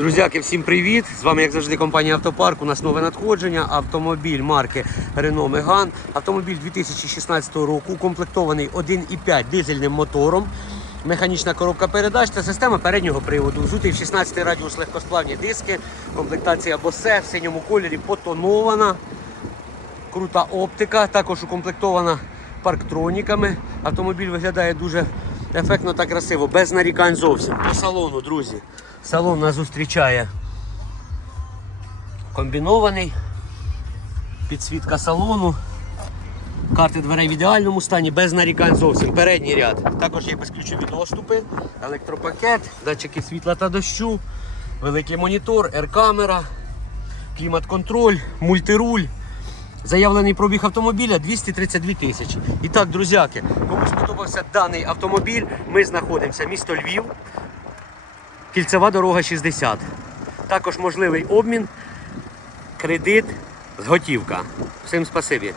Друзяки, всім привіт! З вами, як завжди, компанія Автопарк. У нас нове надходження. Автомобіль марки Renault Megane. Автомобіль 2016 року, укомплектований 1,5 дизельним мотором. Механічна коробка передач та система переднього приводу. Взутий в 16 радіус легкосплавні диски. Комплектація Bose в синьому кольорі потонована. Крута оптика, також укомплектована парктроніками. Автомобіль виглядає дуже ефектно та красиво, без нарікань зовсім. По салону, друзі. Салон нас зустрічає комбінований. Підсвітка салону. Карти дверей в ідеальному стані, без нарікань зовсім. Передній ряд. Також є безключові доступи, електропакет, датчики світла та дощу, великий монітор, ер-камера, клімат-контроль, мультируль. Заявлений пробіг автомобіля 232 тисячі. І так, друзяки, кому сподобався даний автомобіль, ми знаходимося місто Львів, кільцева дорога 60. Також можливий обмін, кредит, готівка. Всім спасибі.